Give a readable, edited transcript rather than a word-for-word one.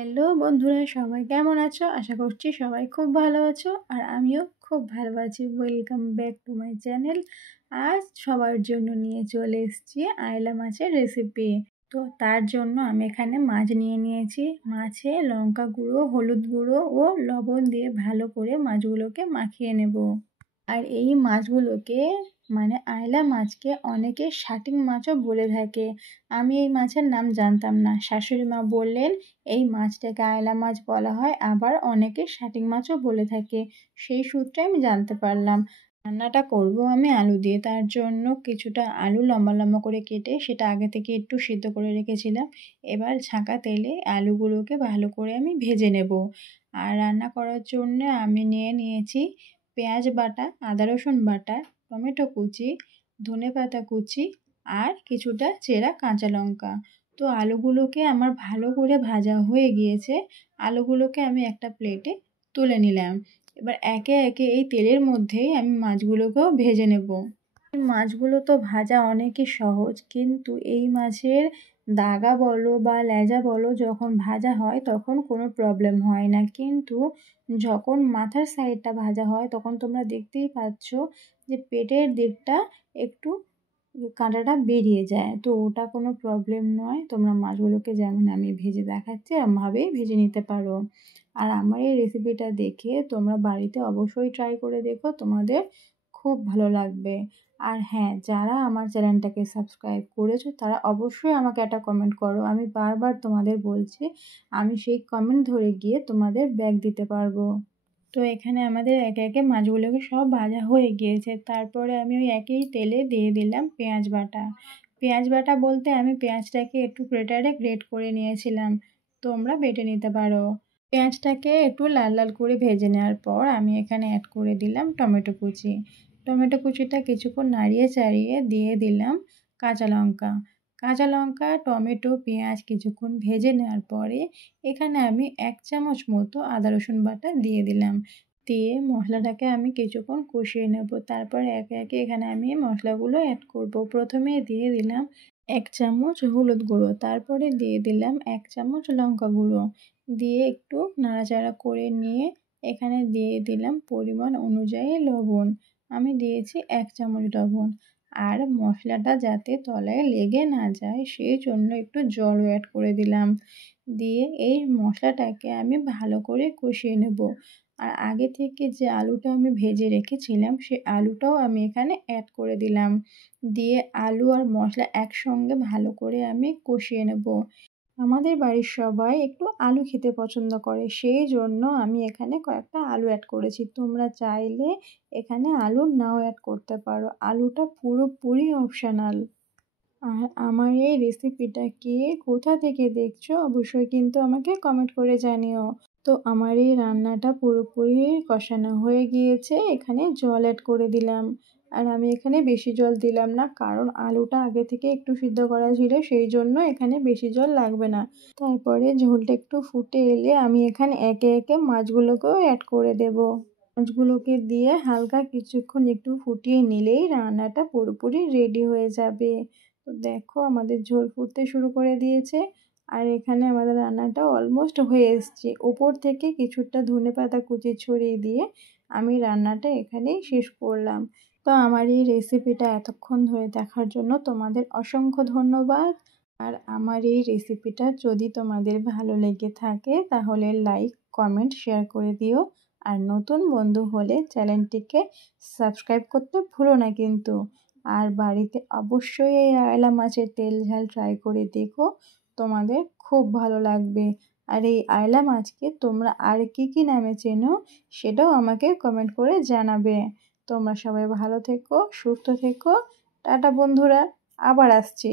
Hello বন্ধুরা, সবাই কেমন আছো? আশা করছি সবাই খুব ভালো আছো আর আমিও খুব ভালো আছি। Welcome back to my channel. আজ সবার জন্য নিয়ে চলে এসেছি আয়লা মাছের রেসিপি। তো তার জন্য আমি এখানে মাছ নিয়ে নিয়েছি। মাছে লঙ্কা গুঁড়ো, হলুদ গুঁড়ো ও লবণ দিয়ে ভালো করে মাছগুলোকে মাখিয়ে নেব। আর এই মাছগুলোকে আয়লা মাছকে অনেকে শাটিং মাছও বলে থাকে। আমি এই মাছের নাম জানতাম না। শাশুড়ি মা বললেন এই মাছটাকে আয়লা মাছ বলা হয়, আবার অনেকে শাটিং মাছও বলে থাকে। সেই সূত্রে আমি জানতে পারলাম। রান্নাটা করব আমি আলু দিয়ে। তার জন্য কিছুটা আলু লম্বা লম্বা করে কেটে সেটা আগে থেকে একটু সিদ্ধ করে রেখেছিলাম। এবার ছাঁকা তেলে আলুগুলোকে ভালো করে আমি ভেজে নেব। আর রান্না করার জন্য আমি নিয়েছি পেঁয়াজ বাটা, আদা রসুন বাটা, টমেটো কুচি, ধনেপাতা কুচি আর কিছুটা চেরা কাঁচা লঙ্কা। তো আলুগুলোকে আমার ভালো করে ভাজা হয়ে গিয়েছে। আলুগুলোকে আমি একটা প্লেটে তুলে নিলাম। এবার একে একে এই তেলের মধ্যেই আমি মাছগুলোকেও ভেজে নেব। মাছগুলো তো ভাজা অনেকই সহজ, কিন্তু এই মাছের দাগা বলো বা লেজা বলো যখন ভাজা হয় তখন কোনো প্রবলেম হয় না, কিন্তু যখন মাথার সাইডটা ভাজা হয় তখন তোমরা দেখতেই পাচ্ছ যে পেটের দিকটা একটু কাঁটাটা বেরিয়ে যায়। তো ওটা কোনো প্রবলেম নয়। তোমরা মাছগুলোকে যেমন আমি ভেজে দেখাচ্ছি এরমভাবেই ভেজে নিতে পারো। আর আমার এই রেসিপিটা দেখে তোমরা বাড়িতে অবশ্যই ট্রাই করে দেখো, তোমাদের খুব ভালো লাগবে। আর হ্যাঁ, যারা আমার চ্যানেলটাকে সাবস্ক্রাইব করেছো তারা অবশ্যই আমাকে একটা কমেন্ট করো। আমি বারবার তোমাদের বলছি, আমি সেই কমেন্ট ধরে গিয়ে তোমাদের ব্যাক দিতে পারবো। তো এখানে আমাদের একে একে মাছগুলোকে সব ভাজা হয়ে গিয়েছে। তারপরে আমি ওই একই তেলে দিয়ে দিলাম পেঁয়াজ বাটা। পেঁয়াজ বাটা বলতে আমি পেঁয়াজটাকে একটু গ্রেটারে গ্রেট করে নিয়েছিলাম, তোমরা বেটে নিতে পারো। পেঁয়াজটাকে একটু লাল লাল করে ভেজে নেওয়ার পর আমি এখানে অ্যাড করে দিলাম টমেটো কুচি। টমেটো কুচিটা কিছুক্ষণ নাড়িয়ে চাড়িয়ে দিয়ে দিলাম কাঁচা লঙ্কা। কাঁচা লঙ্কা, টমেটো, পেঁয়াজ কিছুক্ষণ ভেজে নেওয়ার পরে এখানে আমি 1 চামচ মতো আদা রসুন বাটা দিয়ে দিলাম। দিয়ে মশলাটাকে আমি কিছুক্ষণ কষিয়ে নেব। তারপর একে একে এখানে আমি মশলাগুলো অ্যাড করব। প্রথমে দিয়ে দিলাম 1 চামচ হলুদ গুঁড়ো, তারপরে দিয়ে দিলাম 1 চামচ লঙ্কা গুঁড়ো, দিয়ে একটু নাড়াচাড়া করে নিয়ে এখানে দিয়ে দিলাম পরিমাণ অনুযায়ী লবণ। আমি দিয়েছি 1 চামচ লবণ। আর মশলাটা যাতে তলায় লেগে না যায় সেই জন্য একটু জলও অ্যাড করে দিলাম। দিয়ে এই মশলাটাকে আমি ভালো করে কষিয়ে নেব। আর আগে থেকে যে আলুটা আমি ভেজে রেখেছিলাম সেই আলুটাও আমি এখানে অ্যাড করে দিলাম। দিয়ে আলু আর মশলা একসঙ্গে ভালো করে আমি কষিয়ে নেব। আমাদের বাড়ির সবাই একটু আলু খেতে পছন্দ করে, সেই জন্য আমি এখানে কয়েকটা আলু অ্যাড করেছি। তোমরা চাইলে এখানে আলু নাও অ্যাড করতে পারো, আলুটা পুরোপুরি অপশনাল। আর আমার এই রেসিপিটা কে কোথা থেকে দেখছো অবশ্যই কিন্তু আমাকে কমেন্ট করে জানিও। তো আমার এই রান্নাটা পুরোপুরি কষানো হয়ে গিয়েছে, এখানে জল অ্যাড করে দিলাম। আর আমি এখানে বেশি জল দিলাম না, কারণ আলুটা আগে থেকে একটু সিদ্ধ করা ছিল, সেই জন্য এখানে বেশি জল লাগবে না। তারপরে ঝোলটা একটু ফুটে এলে আমি এখানে একে একে মাছগুলোকেও অ্যাড করে দেব। মাছগুলোকে দিয়ে হালকা কিছুক্ষণ একটু ফুটিয়ে নিলেই রান্নাটা পুরোপুরি রেডি হয়ে যাবে। তো দেখো আমাদের ঝোল ফুটতে শুরু করে দিয়েছে। আর এখানে আমাদের রান্নাটা অলমোস্ট হয়ে এসছে। ওপর থেকে কিছুটা ধনেপাতা কুচি ছড়িয়ে দিয়ে আমি রান্নাটা এখানেই শেষ করলাম। তো আমার এই রেসিপিটা এতক্ষণ ধরে দেখার জন্য তোমাদের অসংখ্য ধন্যবাদ। আর আমার এই রেসিপিটা যদি তোমাদের ভালো লেগে থাকে তাহলে লাইক, কমেন্ট, শেয়ার করে দিও। আর নতুন বন্ধু হলে চ্যানেলটিকে সাবস্ক্রাইব করতে ভুলো না কিন্তু। আর বাড়িতে অবশ্যই এই আয়লা মাছের তেল ঝাল ট্রাই করে দেখো, তোমাদের খুব ভালো লাগবে। আর এই আয়লা মাছকে তোমরা আর কি নামে চেনো সেটাও আমাকে কমেন্ট করে জানাবে। তোমরা সবাই ভালো থেকো, সুস্থ থেকো। টাটা বন্ধুরা, আবার আসছি।